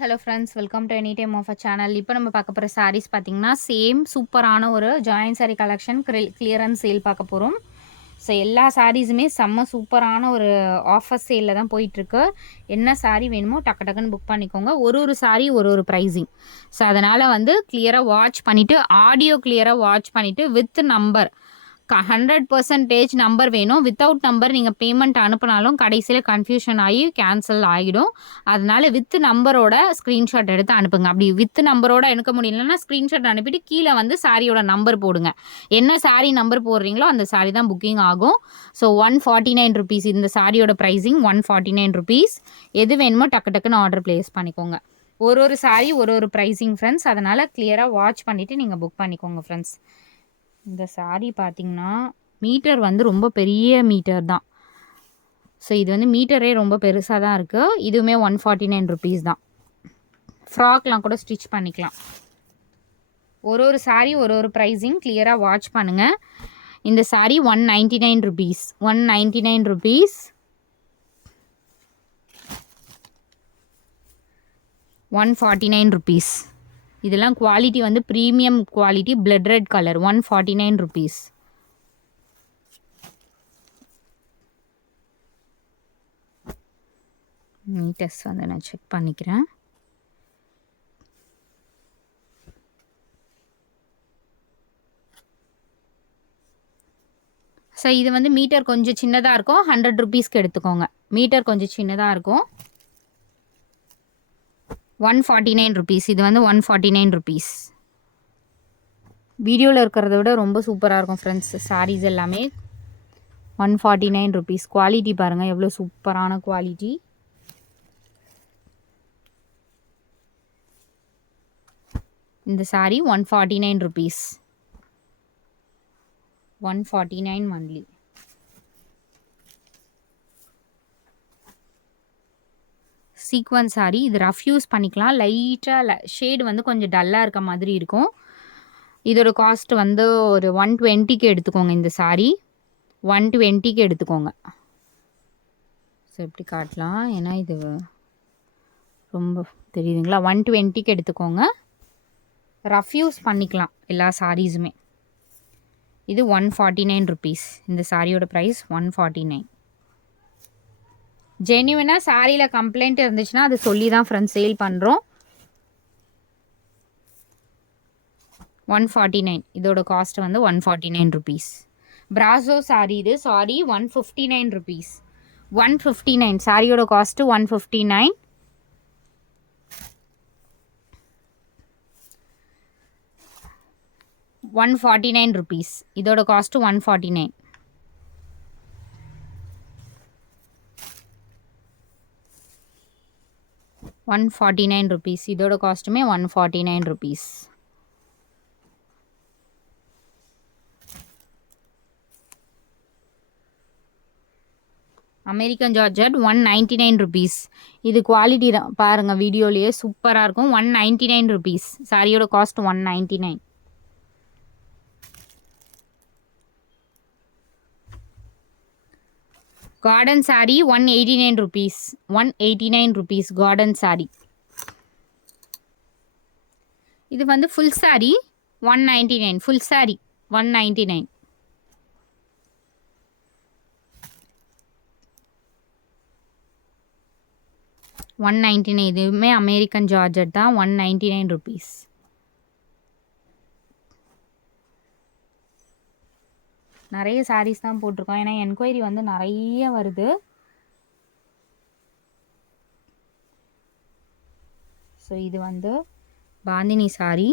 Hello friends, welcome to any time of a channel. இப்போ நம்ம பார்க்க போகிற சாரீஸ் பார்த்தீங்கன்னா சேம் சூப்பரான ஒரு join sari collection clearance sale பார்க்க போகிறோம். ஸோ எல்லா சாரீஸுமே செம்ம சூப்பரான ஒரு ஆஃபர் சேலில் தான் போயிட்டுருக்கு. என்ன சாரீ வேணுமோ டக்கு டக்குன்னு புக் பண்ணிக்கோங்க. ஒரு சாரீ ஒரு ப்ரைஸிங். ஸோ அதனால் வந்து கிளியராக வாட்ச் பண்ணிவிட்டு ஆடியோ கிளியராக வாட்ச் பண்ணிவிட்டு வித் நம்பர் 100% நம்பர் வேணும். வித்தவுட் நம்பர் நீங்கள் பேமெண்ட் அனுப்பினாலும் கடைசியில் கன்ஃபியூஷன் ஆகி கேன்சல் ஆகிடும். அதனால வித் நம்பரோட ஸ்க்ரீன்ஷாட் எடுத்து அனுப்புங்க. அப்படி வித் நம்பரோட எடுக்க முடியலன்னா ஸ்க்ரீன்ஷாட் அனுப்பிட்டு கீழே வந்து சாரியோட நம்பர் போடுங்க. என்ன சாரீ நம்பர் போடுறீங்களோ அந்த சாரீ தான் புக்கிங் ஆகும். ஸோ 149 ருபீஸ் இந்த சாரியோட ப்ரைஸிங் 149 ருபீஸ். எது வேணுமோ டக்கு டக்குன்னு ஆர்டர் ப்ளேஸ் பண்ணிக்கோங்க. ஒரு சாரீ ஒரு ப்ரைஸிங் ஃப்ரெண்ட்ஸ். அதனால் கிளியராக வாட்ச் பண்ணிவிட்டு நீங்கள் புக் பண்ணிக்கோங்க ஃப்ரெண்ட்ஸ். இந்த சாரீ பார்த்தீங்கன்னா மீட்டர் வந்து ரொம்ப பெரிய மீட்டர் தான். ஸோ இது வந்து மீட்டரே ரொம்ப பெருசாக தான் இருக்குது. இதுவுமே 149 ருபீஸ் தான். ஃப்ராக்லாம் கூட ஸ்டிச் பண்ணிக்கலாம். ஒரு சாரீ ஒரு ப்ரைஸிங் கிளியராக வாட்ச் பண்ணுங்கள். இந்த சாரீ 199 ருபீஸ் 199 ருபீஸ் 149 ருபீஸ். இதெல்லாம் குவாலிட்டி வந்து premium quality blood red colour 149 rupees. Metres வந்து நான் செக் பண்ணிக்கிறேன். ஸோ இது வந்து மீட்டர் கொஞ்சம் சின்னதாக இருக்கும். 100 ருபீஸ்க்கு எடுத்துக்கோங்க. மீட்டர் கொஞ்சம் சின்னதாக இருக்கும். 149 ருபீஸ். இது வந்து 149 ருபீஸ். வீடியோவில் இருக்கிறத விட ரொம்ப சூப்பராக இருக்கும் ஃப்ரெண்ட்ஸ். சாரீஸ் எல்லாமே 149 ருபீஸ். குவாலிட்டி பாருங்கள் எவ்வளோ சூப்பரான குவாலிட்டி. இந்த sari 149 rupees 149 only. Sequence sari. இது ரஃப் யூஸ் பண்ணிக்கலாம். லைட்டாக ஷேடு வந்து கொஞ்சம் டல்லாக இருக்க மாதிரி இருக்கும். இதோட காஸ்ட் வந்து ஒரு 120க்கு எடுத்துக்கோங்க. இந்த சாரீ 120க்கு எடுத்துக்கோங்க. ஸோ எப்படி காட்டலாம், ஏன்னா இது ரொம்ப தெரியுதுங்களா. 120க்கு எடுத்துக்கோங்க. ரஃப் யூஸ் பண்ணிக்கலாம் எல்லா சாரீஸுமே. இது 149 ருபீஸ். இந்த சாரியோட ப்ரைஸ் 149. ஜென்யூனாக சாரியில் கம்ப்ளைண்ட் இருந்துச்சுன்னா அது சொல்லி தான் ஃப்ரெண்ட்ஸ் சேல் பண்ணுறோம். 149 இதோட காஸ்ட் வந்து 149 ருபீஸ். பிராசோ சாரீ இது. Sorry 159 rupees 159. சாரியோட காஸ்ட்டு 159. $149 ருபீஸ். இதோட காஸ்ட்டு 149. $149 ருபீஸ். இதோட காஸ்ட்டுமே 149 ருபீஸ். American georgette 199 rupees. இது குவாலிட்டி தான் பாருங்கள், வீடியோலேயே சூப்பராக இருக்கும். 199 ருபீஸ். சாரியோட cost 199. Garden sari 189 rupees 189 rupees garden sari. இது வந்து ஃபுல் சாரீ 199. ஃபுல் சாரீ 199. இதுவுமே அமெரிக்கன் ஜார்ஜட் தான். 199 ருபீஸ். நிறைய சாரீஸ் தான் போட்டிருக்கோம், ஏன்னா என்கொயரி வந்து நிறைய வருது. ஸோ இது வந்து பாந்தினி சாரீ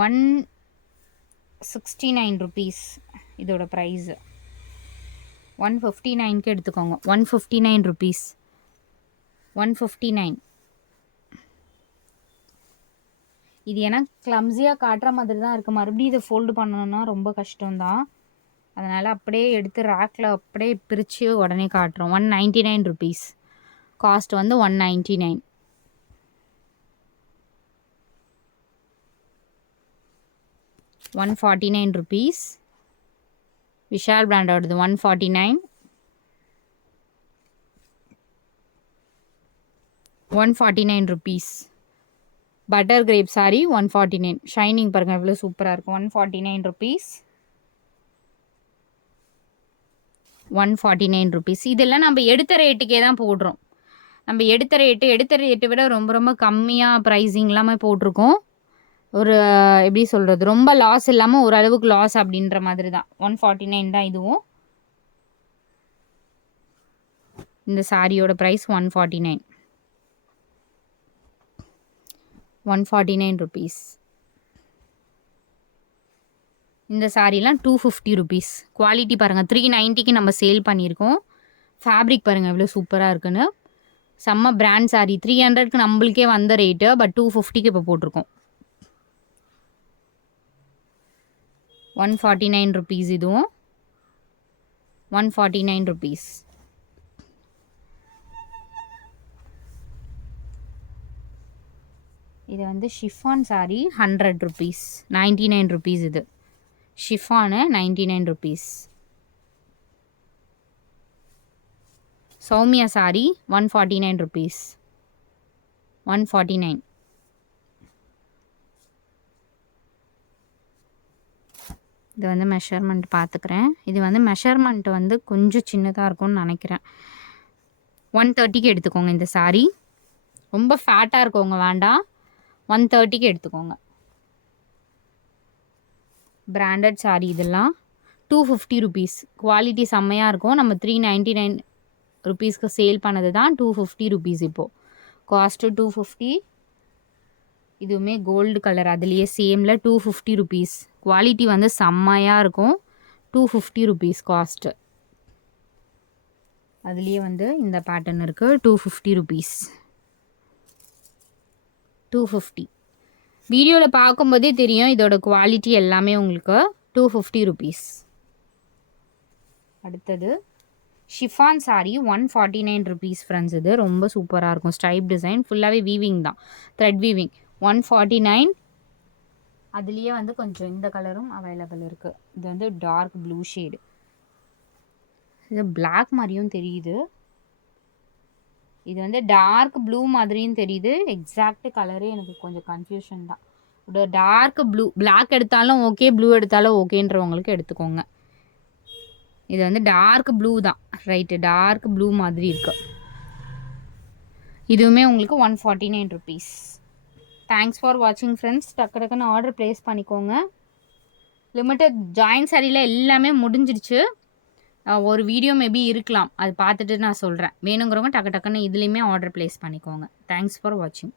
169 ருபீஸ். இதோட ப்ரைஸு 159க்கு எடுத்துக்கோங்க. 159 ருபீஸ் 159. இது ஏன்னா கிளம்ஸியாக காட்டுற மாதிரி தான் இருக்குது. மறுபடியும் இதை ஃபோல்டு பண்ணணுன்னா ரொம்ப கஷ்டம்தான். அதனால் அப்படியே எடுத்து ரேக்கில் அப்படியே பிரித்து உடனே காட்டுறோம். 199 ருபீஸ். காஸ்ட் வந்து 199. $149 ருபீஸ். விஷால் பிராண்டோடது 149. 149 rupees. Butter crepe sari 149. Shining பாருங்கள் எவ்வளோ சூப்பராக இருக்கும். 149 rupees. 149 rupees. இதெல்லாம் நம்ம எடுத்த ரேட்டுக்கே தான் போடுறோம். நம்ம எடுத்த ரேட்டை விட ரொம்ப ரொம்ப கம்மியாக ப்ரைஸிங் இல்லாமல் போட்டிருக்கோம். ஒரு எப்படி சொல்கிறது, ரொம்ப லாஸ் இல்லாமல் ஓரளவுக்கு லாஸ் அப்படின்ற மாதிரி தான். 149 தான் இதுவும். இந்த சாரியோட ப்ரைஸ் 149. 149 rupees. இந்த சாரீலாம் 250 rupees. குவாலிட்டி பாருங்கள் 390க்கு நம்ம சேல் பண்ணியிருக்கோம். ஃபேப்ரிக் பாருங்கள் எவ்வளோ சூப்பராக இருக்குன்னு. செம்ம பிராண்ட் சாரீ. 300க்கு நம்மளுக்கே வந்த ரேட்டு, பட் 250க்கு இப்போ போட்டிருக்கோம். 149 rupees இதுவும். 149 rupees. இது வந்து ஷிஃபான் சாரி 100 rupees. 99 rupees இது. Chiffon 99 rupees. Soumya sari 149 rupees. 149. இது வந்து மெஷர்மெண்ட் பார்த்துக்கிறேன். இது வந்து மெஷர்மெண்ட் வந்து கொஞ்சம் சின்னதாக இருக்கும்னு நினைக்கிறேன். 130க்கு எடுத்துக்கோங்க இந்த சாரி. ரொம்ப ஃபேட்டாக இருக்கவங்க வேண்டாம், 130க்கு எடுத்துக்கோங்க. பிராண்டட் சாரி இதெல்லாம் 250 rupees. குவாலிட்டி செம்மையாக இருக்கும். நம்ம 399 rupeesக்கு சேல் பண்ணது தான் 250 rupees. இப்போது காஸ்ட்டு 250. இதுவுமே கோல்டு கலர், அதுலேயே சேமில் 250 rupees. குவாலிட்டி வந்து செம்மையாக இருக்கும். 250 rupees காஸ்ட்டு. அதுலேயே வந்து இந்த பேட்டர்ன் இருக்குது. 250 rupees. 250. வீடியோவில் பார்க்கும்போதே தெரியும் இதோட குவாலிட்டி எல்லாமே உங்களுக்கு. 250 rupees. அடுத்தது ஷிஃபான் சாரி 149 rupees ஃப்ரெண்ட்ஸ். இது ரொம்ப சூப்பராக இருக்கும். ஸ்ட்ரைப் டிசைன், ஃபுல்லாகவே வீவிங் தான், த்ரெட் வீவிங். 149. அதுலேயே வந்து கொஞ்சம் இந்த கலரும் அவைலபிள் இருக்குது. இது வந்து டார்க் ப்ளூ ஷேடு. இது பிளாக் மாதிரியும் தெரியுது. இது வந்து டார்க் ப்ளூ மாதிரியும் தெரியுது. எக்ஸாக்ட் கலரே எனக்கு கொஞ்சம் கன்ஃபியூஷன் தான். ஒரு டார்க் ப்ளூ, பிளாக் எடுத்தாலும் ஓகே, ப்ளூ எடுத்தாலும் ஓகேன்றவங்களுக்கு எடுத்துக்கோங்க. இது வந்து டார்க் ப்ளூ தான், ரைட்டு, டார்க் ப்ளூ மாதிரி இருக்கு. இதுவுமே உங்களுக்கு 149 rupees. தேங்க்ஸ் ஃபார் வாட்சிங் ஃப்ரெண்ட்ஸ். டக்கு டக்குன்னு ஆர்டர் ப்ளேஸ் பண்ணிக்கோங்க. லிமிட்டட் ஜாயின் சாரியில் எல்லாமே முடிஞ்சிடுச்சு. ஒரு வீடியோ மேபி இருக்கலாம், அது பார்த்துட்டு நான் சொல்கிறேன். வேணுங்கிறவங்க டக்கு டக்குன்னு இதுலேயுமே ஆர்டர் ப்ளேஸ் பண்ணிக்கோங்க. தேங்க்ஸ் ஃபார் வாட்சிங்.